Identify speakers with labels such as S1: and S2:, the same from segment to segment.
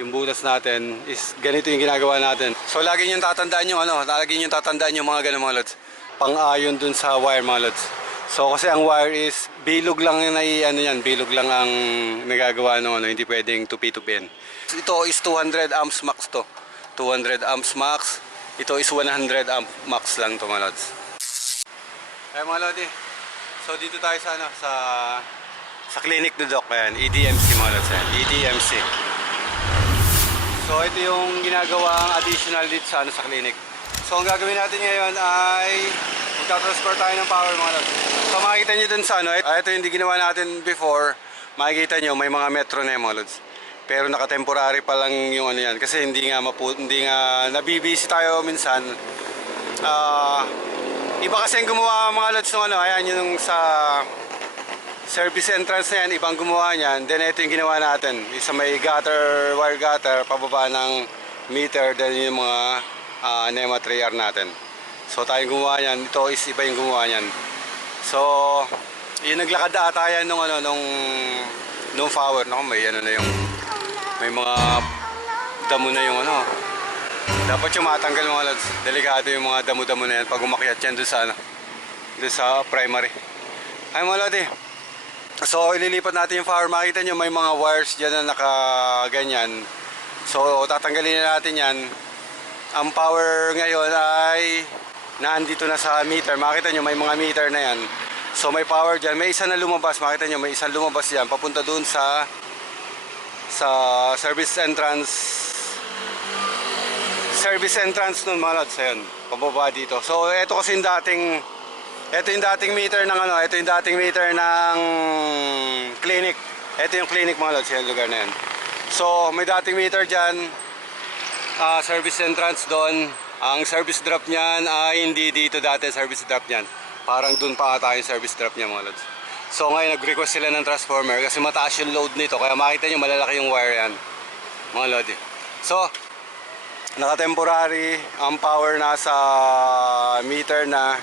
S1: yung butas natin is ganito yung ginagawa natin. So lagi nyo tatandaan yung ano, lagi nyo tatandaan yung mga ganun mga lods. Pang-ayon dun sa wire mga lods. So kasi ang wire is bilog lang nai, ano yan, bilog lang ang nagagawa ng ano, hindi pwedeng tupi-tupin. Ito is 200 amps max to. 200 amps max. Ito is 100 amp max lang to mga lods. Ay mga lodi. So dito tayo sa ano, sa sa clinic ni Doc yan, EDMC mga lods yan, EDMC. So ito yung ginagawang additional dito sa ano sa clinic. So ang gagawin natin ngayon ay magta-transfer tayo ng power mga lods. So makikita niyo dun sa ano, ito, yung ginawa natin before. Makikita niyo may mga metro na yung mga lods. Pero naka-temporary pa lang yung ano yan kasi hindi nga mapu hindi nga nabibisi tayo minsan. Ah, iba kasi ang gumawa mga lods ng ano, ayan yung sa service entrance na yan, ibang gumawa niyan. Then ito yung ginawa natin. Isa may gutter, wire gutter, pababa ng meter, then yung mga uh, NEMA 3R natin. So tayong gumawa niyan. Ito is iba yung gumawa niyan. So, yung naglakad ata yan nung ano, nung, nung power. Naku, may ano na yung, may mga damo na yung ano. Dapat yung matanggal mga lads. Delikado yung mga damo-damo na yan pag umakyat yan doon sa ano, doon sa primary. Ay mga lodi, So ililipat natin yung power. Makita nyo may mga wires dyan na nakaganyan. So tatanggalin na natin yan. Ang power ngayon ay nandito na sa meter. Makita nyo may mga meter na yan. So may power dyan. May isa na lumabas. Makita nyo may isang lumabas dyan. Papunta dun sa sa service entrance service entrance nun mga lods. Ayun. Pababa dito. So ito kasi yung dating ito yung dating meter ng ano, ito yung dating meter ng clinic. Ito yung clinic mga lods, yung lugar na yan. So, may dating meter dyan, ah, service entrance doon. Ang service drop niyan ay hindi dito dati service drop niyan. Parang doon pa ata yung service drop niya mga lods. So ngayon nag-request sila ng transformer kasi mataas yung load nito. Kaya makita nyo malalaki yung wire yan. Mga lodi. So, naka-temporary ang power nasa meter na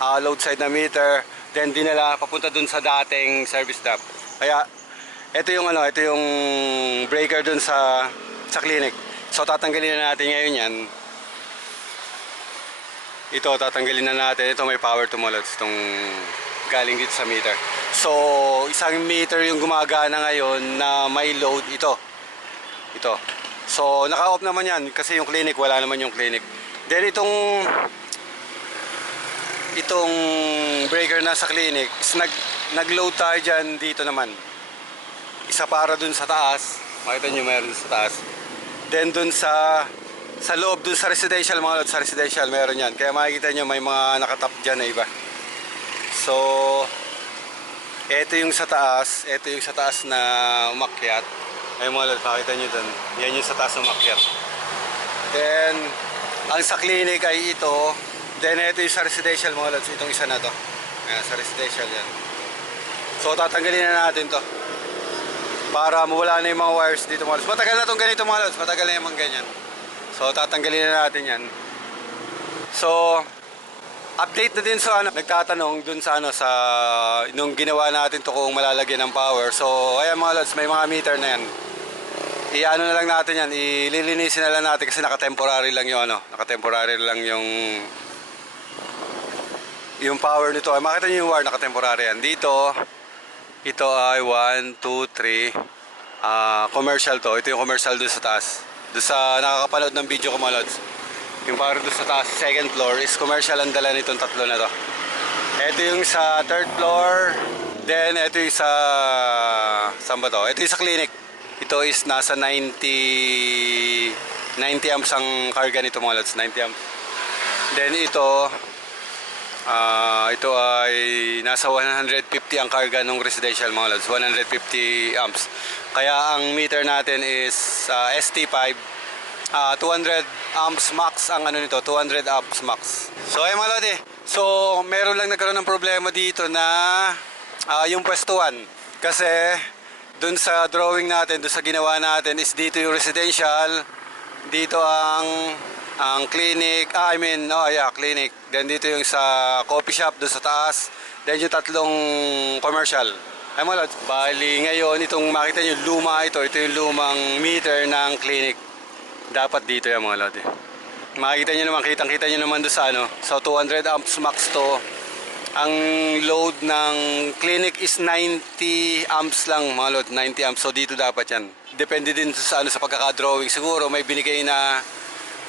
S1: ah, load side na meter then dinala papunta dun sa dating service drop kaya ito yung ano ito yung breaker dun sa sa clinic. So tatanggalin na natin ngayon yan. Ito tatanggalin na natin. Ito may power tumalots itong galing dito sa meter. So isang meter yung gumagana ngayon na may load ito. Ito. So naka-off naman yan kasi yung clinic wala naman yung clinic. Then itong itong breaker na sa clinic is nag, nag-load tayo dyan dito naman. Isa para dun sa taas. Makita nyo meron sa taas. Then dun sa sa loob dun sa residential mga load sa residential meron yan. Kaya makikita nyo may mga nakatap dyan na iba. So eto yung sa taas eto yung sa taas na umakyat. Ay mga load makita nyo dun. Yan yung sa taas na umakyat. Then ang sa clinic ay ito Then ito yung sa residential mga lods, itong isa na to. Ayan, sa residential yan. So tatanggalin na natin to. Para mawala na yung mga wires dito mga lods. Matagal na tong ganito mga lods, matagal na yung mga ganyan. So tatanggalin na natin yan. So update na din sa ano, nagtatanong dun sa ano sa nung ginawa natin to kung malalagyan ng power. So ayan mga lods, may mga meter na yan. I-ano na lang natin yan, ililinisin na lang natin kasi naka-temporary lang yung ano, naka-temporary lang yung yung power nito ay makita niyo yung wire naka-temporary yan. Dito ito ay 1, 2, 3 ah commercial to. Ito yung commercial doon sa taas. Doon sa nakakapanood ng video ko mga lods. Yung power doon sa taas second floor is commercial ang dala nitong tatlo na to. Ito yung sa third floor. Then ito yung sa saan ba to? Ito yung sa clinic. Ito is nasa 90 90 amps ang karga nito mga lods. 90 amps. Then ito Ah, ito ay nasa 150 ang karga ng residential mga lods, 150 amps. Kaya ang meter natin is ah, ST5 ah, 200 amps max ang ano nito, 200 amps max. So ay mga lodi, so meron lang nagkaroon ng problema dito na ah, yung pwestuhan. Kasi dun sa drawing natin, dun sa ginawa natin is dito yung residential, dito ang ang clinic, ah, I mean, oh yeah, clinic. Then dito yung sa coffee shop doon sa taas. Then yung tatlong commercial. Ay lods, bali ngayon itong makita nyo luma ito, ito yung lumang meter ng clinic. Dapat dito yan mga lods. eh. Makikita nyo naman, kitang kita nyo naman doon sa ano, sa 200 amps max to. Ang load ng clinic is 90 amps lang mga lods, 90 amps. So dito dapat yan. Depende din sa ano sa pagkaka-drawing. Siguro may binigay na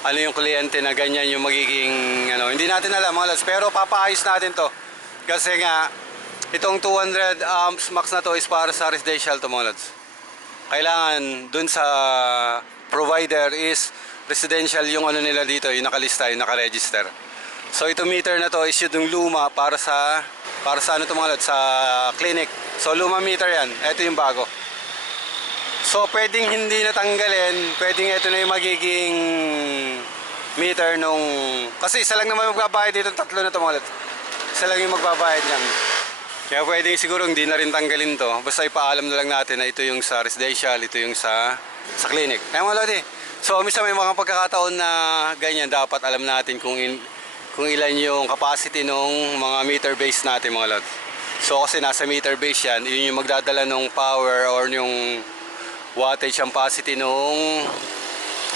S1: ano yung kliyente na ganyan yung magiging ano. Hindi natin alam mga lods, pero papaayos natin to. Kasi nga, itong 200 amps max na to is para sa residential to mga lods. Kailangan dun sa provider is residential yung ano nila dito, yung nakalista, yung nakaregister. So ito meter na to is yung luma para sa para sa ano to mga lods, sa clinic. So luma meter yan. Ito yung bago. So pwedeng hindi natanggalin, pwedeng ito na yung magiging meter nung kasi isa lang naman magbabayad dito tatlo na lods. Isa lang yung magbabayad niyan. Kaya pwedeng siguro hindi na rin tanggalin to. Basta ipaalam na lang natin na ito yung sa residential, ito yung sa sa clinic. Kaya mga lodi, so misa may mga pagkakataon na ganyan dapat alam natin kung in, kung ilan yung capacity ng mga meter base natin mga lodi. So kasi nasa meter base yan, yun yung magdadala ng power or yung wattage capacity nung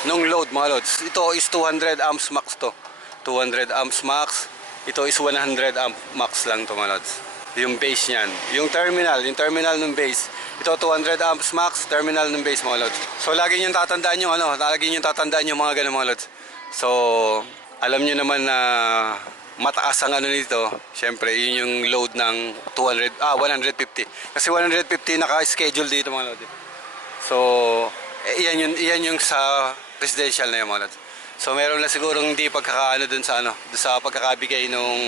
S1: nung load mga loads. Ito is 200 amps max to. 200 amps max. Ito is 100 amp max lang to mga loads. Yung base niyan. Yung terminal, yung terminal ng base. Ito 200 amps max, terminal ng base mga loads. So lagi niyo tatandaan yung ano, lagi niyo tatandaan yung mga ganun mga loads. So alam niyo naman na mataas ang ano nito. Siyempre, yun yung load ng 200 ah 150. Kasi 150 naka-schedule dito mga loads. So, eh, iyan yun, iyan yung sa residential na yung mga lods. So, meron na sigurong hindi pagkakaano dun sa ano, dun sa pagkakabigay nung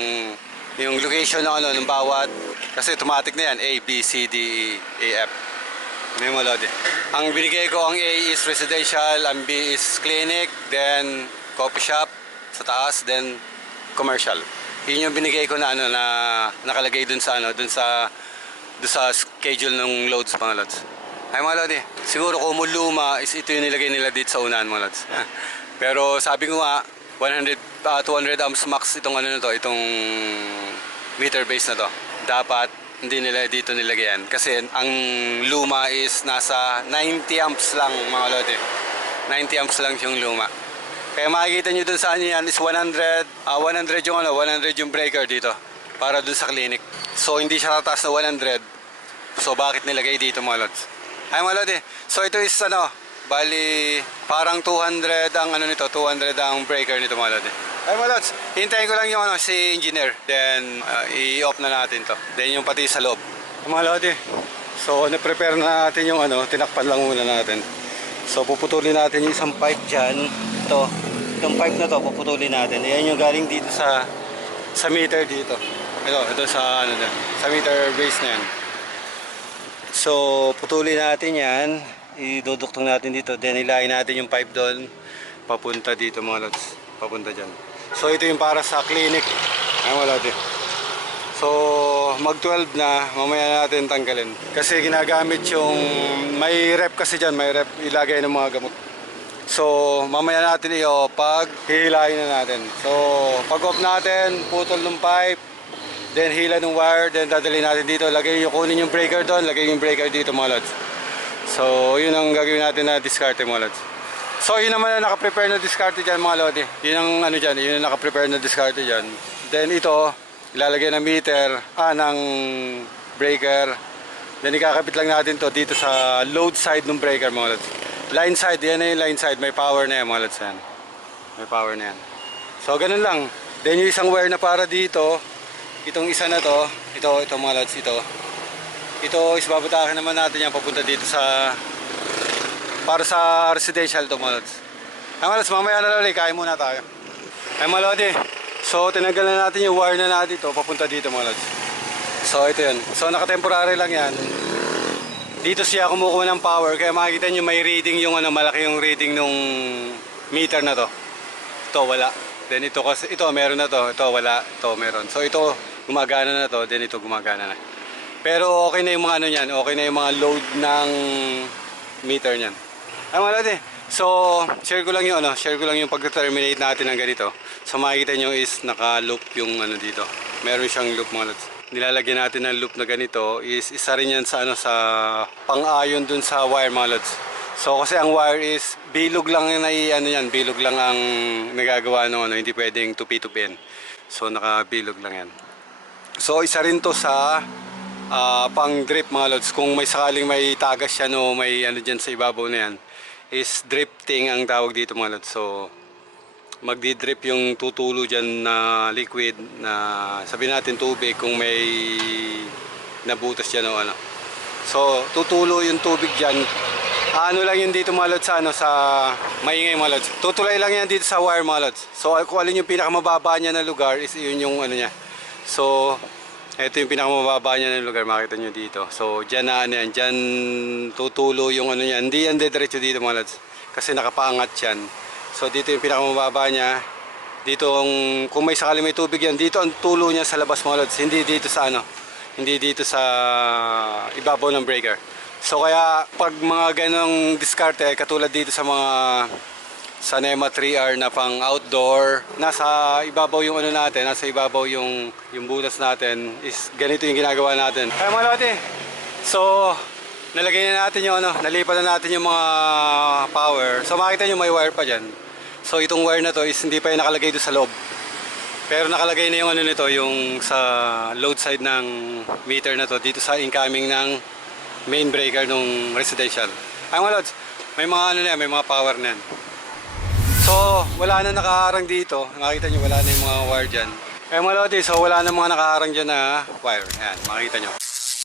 S1: yung location ng ano, ng bawat kasi automatic na yan, A, B, C, D, E, A, F. May mga lodi. Ang binigay ko ang A is residential, ang B is clinic, then coffee shop sa taas, then commercial. Yun yung binigay ko na ano na nakalagay dun sa ano, dun sa dun sa schedule ng loads mga lods. Ay mga lodi, siguro kung luma is ito yung nilagay nila dito sa unahan mga lods. Pero sabi ko nga, 100, ah, 200 amps max itong ano na to, itong meter base na to. Dapat hindi nila dito nilagyan kasi ang luma is nasa 90 amps lang mga lodi. 90 amps lang yung luma. Kaya makikita nyo dun sa ano yan is 100, ah 100 yung ano, 100 yung breaker dito para dun sa clinic. So hindi siya tataas na 100. So bakit nilagay dito mga lods? Ay mga lodi, so ito is ano, bali parang 200 ang ano nito, 200 ang breaker nito mga lodi. Ay mga lods, hintayin ko lang yung ano, si engineer. Then ah, i-off na natin to. Then yung pati sa loob. Mga lodi, so na-prepare na natin yung ano, tinakpan lang muna natin. So puputulin natin yung isang pipe dyan. Ito, itong pipe na to puputulin natin. Ayan yung galing dito sa sa meter dito. Ito, ito sa ano na, sa meter base na yan. So putulin natin yan. Iduduktong natin dito. Then ilayin natin yung pipe doon. Papunta dito mga lods. Papunta dyan. So ito yung para sa clinic. Ay wala din. So, mag 12 na, mamaya natin tanggalin. Kasi ginagamit yung, may rep kasi dyan, may rep ilagay ng mga gamot. So, mamaya natin iyo pag hihilahin na natin. So, pag off natin, putol ng pipe, then hila ng wire, then dadalhin natin dito. Lagay yung kunin yung breaker doon, lagay yung breaker dito mga lods. So, yun ang gagawin natin na discard mga lods. So, yun naman ang naka-prepare na discard dyan mga lodi. Yun ang ano dyan, yun ang naka-prepare na discard dyan. Then ito, ilalagay ng meter, ah, ng breaker. Then ikakabit lang natin to dito sa load side ng breaker mga lods. Line side, yan na yung line side. May power na yan mga lods yan. May power na yan. So, ganun lang. Then yung isang wire na para dito, itong isa na to, ito, ito mga lods, ito. Ito is babatakin naman natin yan papunta dito sa para sa residential to mga lods. Ay mga lods, mamaya na lali, kain muna tayo. Ay mga lodi, so tinanggal na natin yung wire na natin to papunta dito mga lods. So ito yun. So naka-temporary lang yan. Dito siya kumukuha ng power kaya makikita nyo may reading yung ano, malaki yung reading nung meter na to. Ito wala. Then ito kasi ito meron na to, ito wala, ito meron. So ito gumagana na to, then ito gumagana na. Pero okay na yung mga ano niyan, okay na yung mga load ng meter niyan. Ay mga lodi. So, share ko lang yung ano, share ko lang yung pag-terminate natin ng ganito. So makikita nyo is naka-loop yung ano dito. Meron siyang loop mga lods. nilalagyan natin ng loop na ganito is isa rin yan sa ano sa pang-ayon dun sa wire mga lods. So kasi ang wire is bilog lang nai ano yan, bilog lang ang nagagawa ng ano, hindi pwedeng tupi-tupin. So nakabilog lang yan. So isa rin to sa ah, pang drip mga lods. Kung may sakaling may tagas yan o may ano dyan sa ibabaw na yan, is drifting ang tawag dito mga lods. So magdi-drip yung tutulo dyan na liquid na sabihin natin tubig kung may nabutas dyan o ano. So tutulo yung tubig dyan. Ano lang yun dito mga lods ano sa maingay mga lods. Tutulay lang yan dito sa wire mga lods. So kung alin yung pinakamababa niya na lugar is yun yung ano niya. So ito yung pinakamababa niya na lugar, makita nyo dito. So, dyan na ano yan, dyan tutulo yung ano niya. Hindi yan diretso dito mga lads, kasi nakapaangat yan. So, dito yung pinakamababa niya. Dito, ang, kung may sakali may tubig yan, dito ang tulo niya sa labas mga lads, hindi dito sa ano, hindi dito sa ibabaw ng breaker. So, kaya pag mga ganong diskarte, katulad dito sa mga sa NEMA 3R na pang outdoor. Nasa ibabaw yung ano natin, nasa ibabaw yung yung butas natin is ganito yung ginagawa natin. Kaya mga lote, so nalagay na natin yung ano, nalipat na natin yung mga power. So makita nyo may wire pa dyan. So itong wire na to is hindi pa yung nakalagay doon sa loob. Pero nakalagay na yung ano nito, yung sa load side ng meter na to dito sa incoming ng main breaker ng residential. Ay mga lods, may mga ano na yan, may mga power na yan. So, wala na nakaharang dito. Makita nyo, wala na yung mga wire dyan. Kaya mga lodi, so wala na mga nakaharang dyan na wire. Ayan, makita nyo.